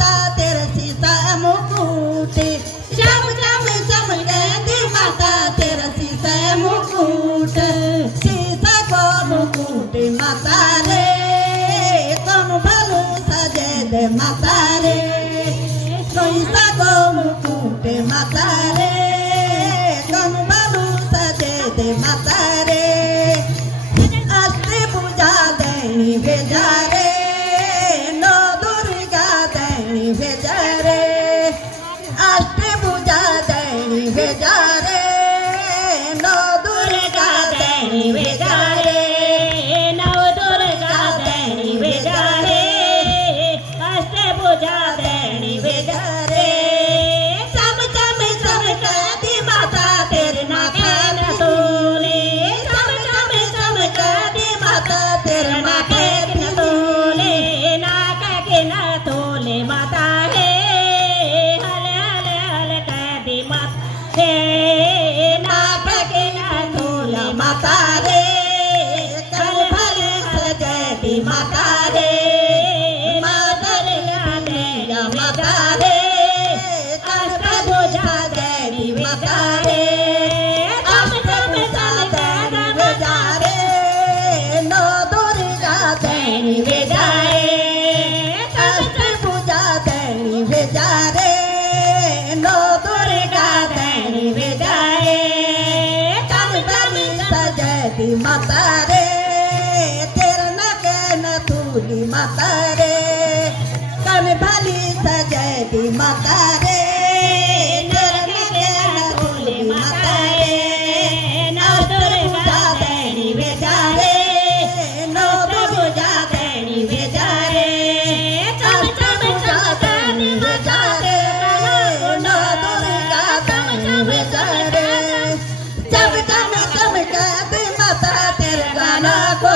माता तेरे सीसा मुकुट चम चम चमके माता तेरा सीसा मुकुट सीसा को मुकुट माता रे तुम भलो सजे दे माता रे सीसा को मुकुट माता रे तुम भलो सजे दे माता रे अष्ट पूजा देनी भेजा रे नो दुर्गा देनी भेजा रे अष्ट पूजा देनी भेजा रे नो दुर्गा देनी भेजा रे नो दुर्गा देनी भेजा रे अष्ट पूजा देनी भेजा रे सब चम चमकती माता तेरे नाके न तोले सब चम चमकती माता तेरे नाके न तोले नाके के न तोले माता है हले हले हले कहती माता हे नाके के न तोले माता रे कल भले सजती माता रे माता रे गाने माता रे अष्ट भुजा देवी माता रे अष्ट भुजा देवी भेजा रे नो दुर्गा देवी भेजा रे अष्ट भुजा देवी भेजा रे नो दुर्गा देवी भेजा रे कम कमी सजती माता रे तेरा नके न तूली माता रे कम भली सजती माता रे तेरा नके न तूली माता रे नो दुर्गा देवी भेजा रे नो दुर्गा देवी भेजा रे कम कम सजती माता रे नो दुर्गा देवी भेजा रे जब जम चमकती माता तेरे गाना को